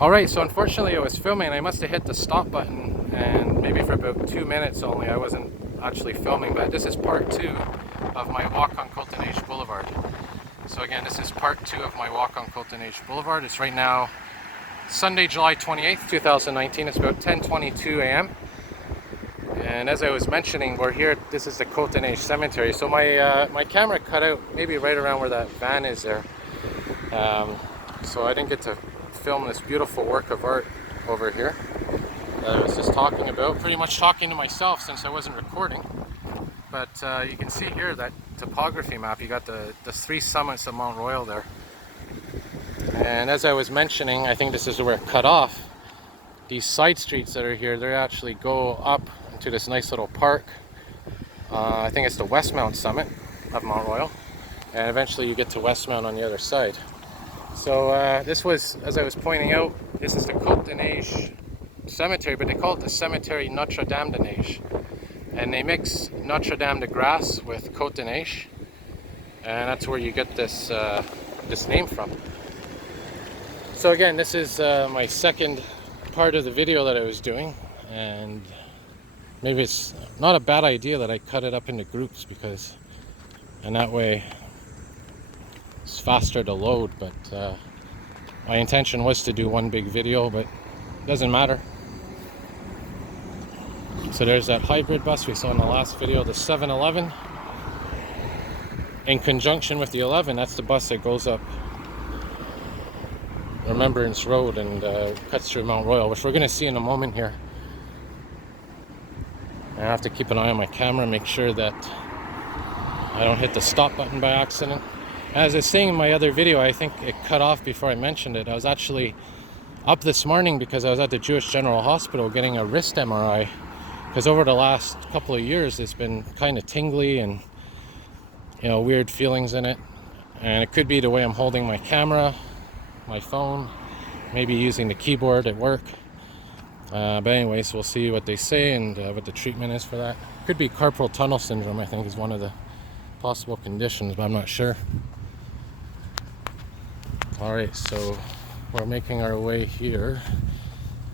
Alright, so unfortunately I was filming. I must have hit the stop button, and maybe for about 2 minutes only. I wasn't actually filming, but this is part 2 of my walk on Côte-Des-Neiges Boulevard. So again, this is part 2 of my walk on Côte-Des-Neiges Boulevard. It's right now Sunday, July 28th, 2019. It's about 10:22 a.m. And as I was mentioning, we're here. This is the Côte-Des-Neiges Cemetery. So my camera cut out maybe right around where that van is there. So I didn't get to film this beautiful work of art over here that I was just talking about. Pretty much talking to myself since I wasn't recording. But you can see here that topography map. You got the three summits of Mount Royal there. And as I was mentioning, I think this is where it cut off. These side streets that are here, they actually go up into this nice little park. I think it's the Westmount summit of Mount Royal. And eventually you get to Westmount on the other side. So this was, as I was pointing out, this is the Côte-Des-Neiges Cemetery, but they call it the Cemetery Notre-Dame-des-Neiges. And they mix Notre-Dame-de-Grâce with Côte-Des-Neiges, and that's where you get this this name from. So again, this is my second part of the video that I was doing, and maybe it's not a bad idea that I cut it up into groups, because and that way it's faster to load. But my intention was to do one big video, but it doesn't matter. So there's that hybrid bus we saw in the last video, the 7-Eleven. In conjunction with the 11, that's the bus that goes up Remembrance Road and cuts through Mount Royal, which we're going to see in a moment here. I have to keep an eye on my camera, make sure that I don't hit the stop button by accident. As I was saying in my other video, I think it cut off before I mentioned it. I was actually up this morning because I was at the Jewish General Hospital getting a wrist MRI. Because over the last couple of years, it's been kind of tingly and, you know, weird feelings in it. And it could be the way I'm holding my camera, my phone, maybe using the keyboard at work. But anyways, we'll see what they say and what the treatment is for that. Could be carpal tunnel syndrome, I think, is one of the possible conditions, but I'm not sure. Alright, so we're making our way here.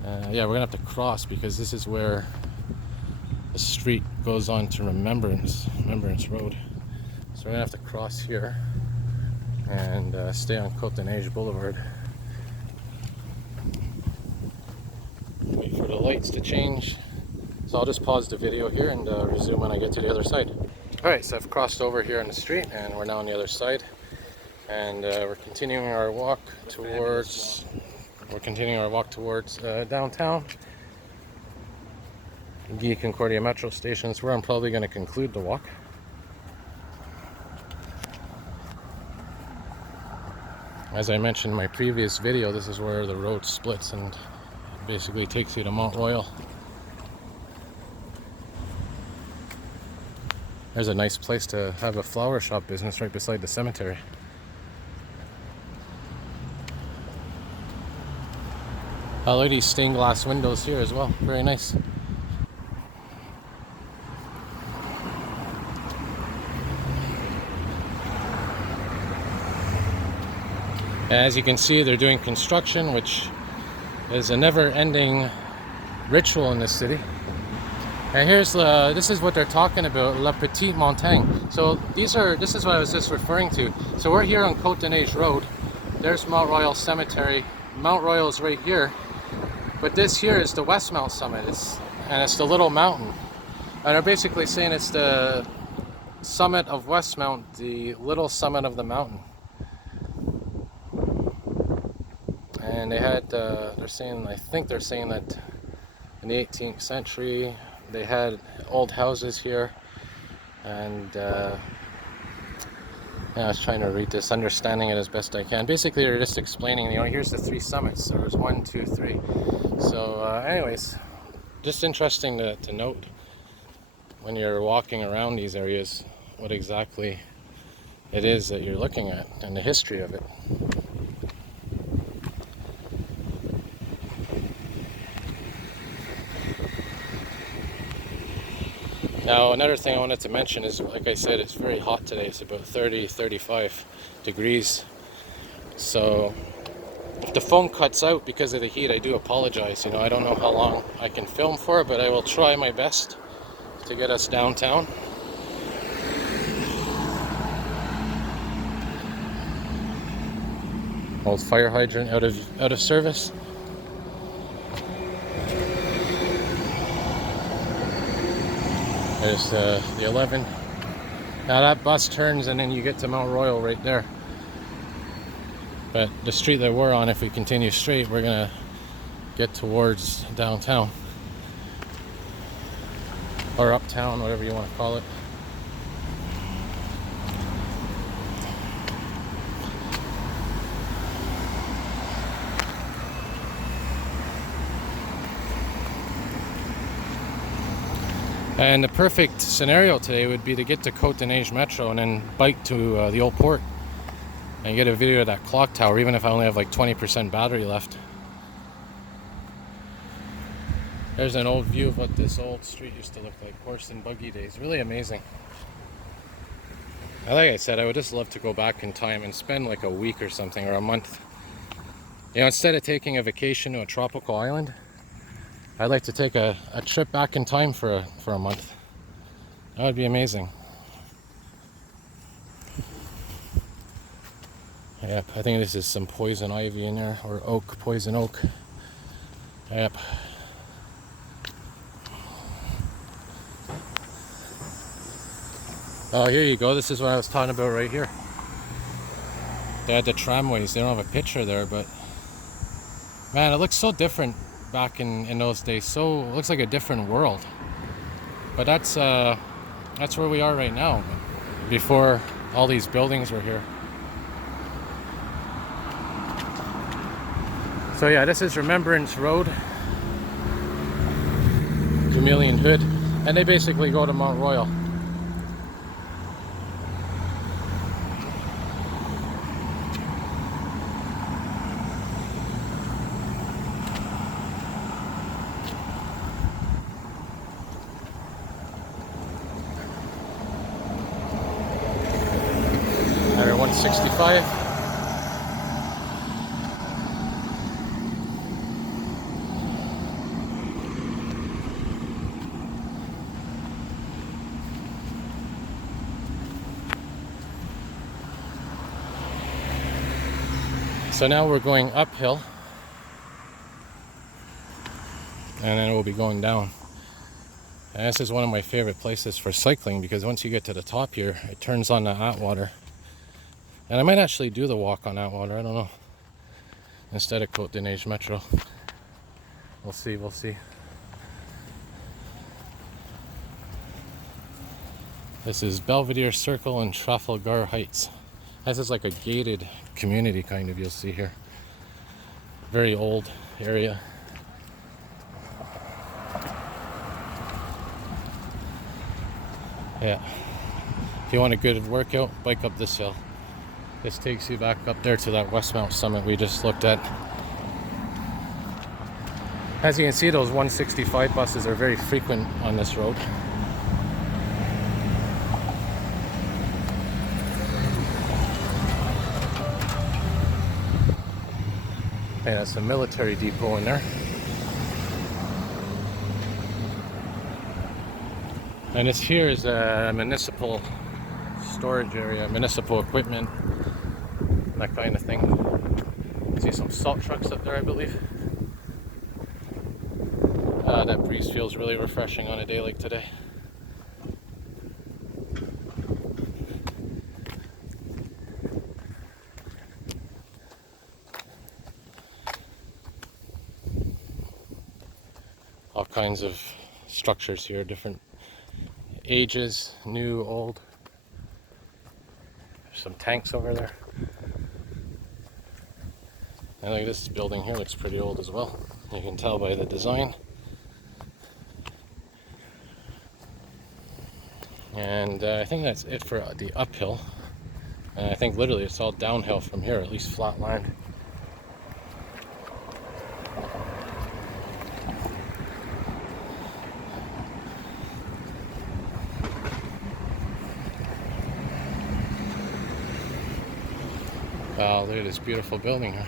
Yeah, we're going to have to cross because this is where the street goes on to Remembrance Road. So we're gonna have to cross here and stay on Côte-Des-Neiges Boulevard. Wait for the lights to change. So I'll just pause the video here and resume when I get to the other side. Alright, so I've crossed over here on the street and we're now on the other side. And we're continuing our walk towards downtown. Guy Concordia Metro Station is where I'm probably going to conclude the walk. As I mentioned in my previous video, this is where the road splits and basically takes you to Mount Royal. There's a nice place to have a flower shop business right beside the cemetery. I like these stained glass windows here as well, very nice. As you can see, they're doing construction, which is a never-ending ritual in this city. And this is what they're talking about, La Petite Montagne. So this is what I was just referring to. So we're here on Côte-Des-Neiges Road. There's Mount Royal Cemetery. Mount Royal is right here, but this here is the Westmount summit. And it's the little mountain. And they're basically saying it's the summit of Westmount, the little summit of the mountain. And they had, I think they're saying that in the 18th century they had old houses here, and yeah, I was trying to read this, understanding it as best I can. Basically, they're just explaining, you know, here's the three summits. There was 1, 2, 3. So, anyways, just interesting to note when you're walking around these areas what exactly it is that you're looking at and the history of it. Now, another thing I wanted to mention is, like I said, it's very hot today. It's about 30, 35 degrees. So the phone cuts out because of the heat, I do apologize. You know, I don't know how long I can film for, but I will try my best to get us downtown. Old fire hydrant out of service. There's the 11. Now that bus turns and then you get to Mount Royal right there. But the street that we're on, if we continue straight, we're gonna get towards downtown. Or uptown, whatever you want to call it. And the perfect scenario today would be to get to Côte-Des-Neiges Metro and then bike to the old port and get a video of that clock tower, even if I only have like 20% battery left. There's an old view of what this old street used to look like, horse and buggy days. Really amazing. Like I said, I would just love to go back in time and spend like a week or something, or a month. You know, instead of taking a vacation to a tropical island, I'd like to take a trip back in time for a month. That would be amazing. Yep, I think this is some poison ivy in there, or oak, poison oak. Yep. Oh, here you go. This is what I was talking about right here. They had the tramways. They don't have a picture there, but man, it looks so different back in those days. So it looks like a different world. But that's where we are right now, before all these buildings were here. So yeah, this is Remembrance Road, Chameleon Hood, and they basically go to Mount Royal. Or 165. So now we're going uphill, and then we'll be going down. And this is one of my favorite places for cycling, because once you get to the top here, it turns on the Atwater. And I might actually do the walk on Atwater, I don't know, instead of Côte-Des-Neiges Metro. We'll see, we'll see. This is Belvedere Circle and Trafalgar Heights. This is like a gated community, kind of, you'll see here. Very old area. Yeah. If you want a good workout, bike up this hill. This takes you back up there to that Westmount summit we just looked at. As you can see, those 165 buses are very frequent on this road. Hey, that's a military depot in there. And this here is a municipal storage area, municipal equipment, that kind of thing. You see some salt trucks up there, I believe. That breeze feels really refreshing on a day like today. All kinds of structures here, different ages, new, old. There's some tanks over there. And like this building here looks pretty old as well. You can tell by the design. And I think that's it for the uphill. And I think literally it's all downhill from here, at least flat land. Wow, look at this beautiful building here.